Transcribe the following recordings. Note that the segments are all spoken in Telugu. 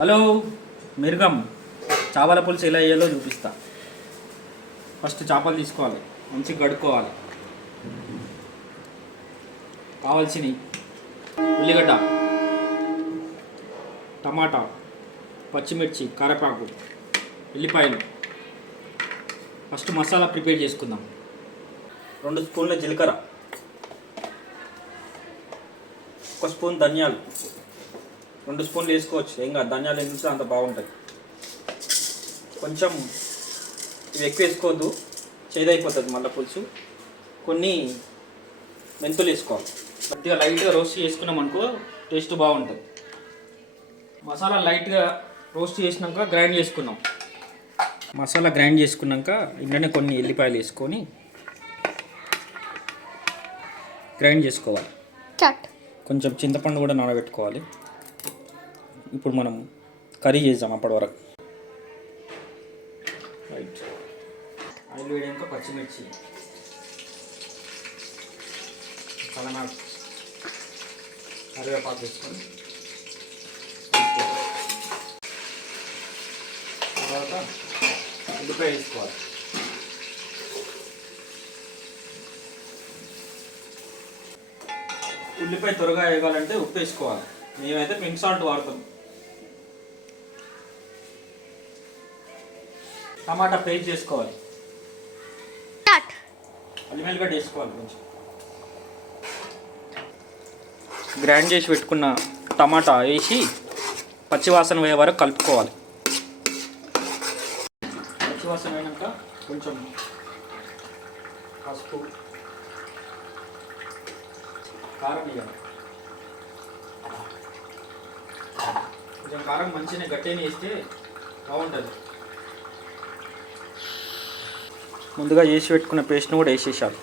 హలో మిర్గం చేపల పులుసు ఎలా వేయాలో చూపిస్తా. ఫస్ట్ చేపలు తీసుకోవాలి, మంచిగా కడుక్కోవాలి. కావాల్సినవి ఉల్లిగడ్డ, టమాటా, పచ్చిమిర్చి, కరివేపాకు, ఉల్లిపాయలు. ఫస్ట్ మసాలా ప్రిపేర్ చేసుకుందాం. 2 స్పూన్ల జీలకర్ర, 1 స్పూన్ ధనియాలు, 2 స్పూన్లు వేసుకోవచ్చు, ఏం కాదు. ధనియాలు ఎందుకు అంత బాగుంటుంది. కొంచెం ఇవి ఎక్కువ వేసుకోవద్దు, చేదైపోతుంది మళ్ళీ పులుసు. కొన్ని మెంతులు వేసుకోవాలి. కొద్దిగా లైట్గా రోస్ట్ చేసుకున్నాం అనుకో టేస్ట్ బాగుంటుంది. మసాలా లైట్గా రోస్ట్ చేసినాక గ్రైండ్ చేసుకున్నాం. మసాలా గ్రైండ్ చేసుకున్నాక ఇంట్లోనే కొన్ని ఎల్లిపాయలు వేసుకొని గ్రైండ్ చేసుకోవాలి. కొంచెం చింతపండు కూడా నానబెట్టుకోవాలి. ఇప్పుడు మనం కర్రీ చేద్దాం. అప్పటి వరకు రైట్. ఆయిల్ వేయడానికి పచ్చిమిర్చి, కలనాకు, కరివేపాకు వేసుకొని తర్వాత ఉల్లిపాయ వేసుకోవాలి. ఉల్లిపాయ త్వరగా వేయాలంటే ఉప్పు వేసుకోవాలి. మేమైతే పింక్ సాల్ట్ వాడతాం. టమాటా పేస్ట్ చేసుకోవాలి. అల్లం వెల్లిగడ్డ వేసుకోవాలి. కొంచెం గ్రైండ్ చేసి పెట్టుకున్న టమాటా వేసి పచ్చివాసన పోయే వరకు కలుపుకోవాలి. పచ్చివాసన అయినాక కొంచెం పసుపు, కారం వేయాలి. కొంచెం కారం మంచిగా గట్టిగా వేస్తే బాగుంటుంది. ముందుగా వేసి పెట్టుకున్న పేస్ట్ని కూడా వేసేసాలి.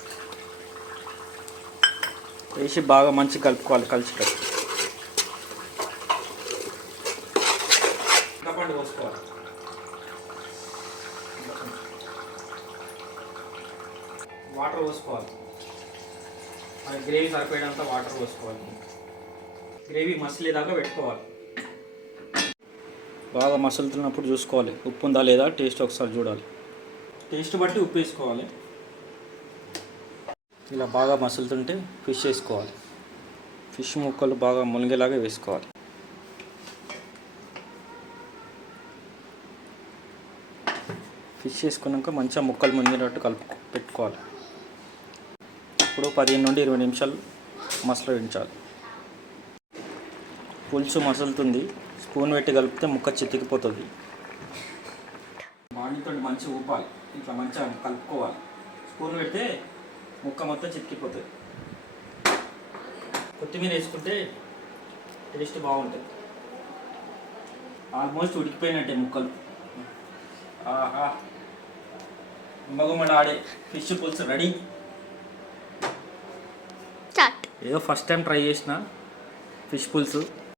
వేసి బాగా మంచిగా కలుపుకోవాలి. కలిసికట్టు చింతపండు పోసుకోవాలి. వాటర్ పోసుకోవాలి. మన గ్రేవీ సరిపోయేంత వాటర్ పోసుకోవాలి. గ్రేవీ మసిలేదాకా పెట్టుకోవాలి. బాగా మసులుతున్నప్పుడు చూసుకోవాలి ఉప్పు ఉందా లేదా, టేస్ట్ ఒకసారి చూడాలి. టేస్ట్ బట్టి ఉప్పు వేసుకోవాలి. ఇలా బాగా మసులుతుంటే ఫిష్ వేసుకోవాలి. ఫిష్ ముక్కలు బాగా మునిగేలాగా వేసుకోవాలి. ఫిష్ వేసుకున్నాక మంచిగా ముక్కలు మునిగేటట్టు పెట్టుకోవాలి. ఇప్పుడు 15 నుండి 20 నిమిషాలు మసలించాలి. పులుసు మసులుతుంది. స్పూన్ పెట్టి కలిపితే ముక్క చితికిపోతుంది. బాణీతో మంచిగా ఊపాలి. ఇట్లా మంచిగా కలుపుకోవాలి. స్పూన్ పెడితే ముక్క మొత్తం చితికిపోతుంది. కొత్తిమీర వేసుకుంటే టేస్ట్ బాగుంటుంది. ఆల్మోస్ట్ ఉడికిపోయినట్టే ముక్కలు. ఆహా, గుమ్మగుమ్మడి ఆడే ఫిష్ పులుసు రెడీ. ఏదో ఫస్ట్ టైం ట్రై చేసిన ఫిష్ పులుసు.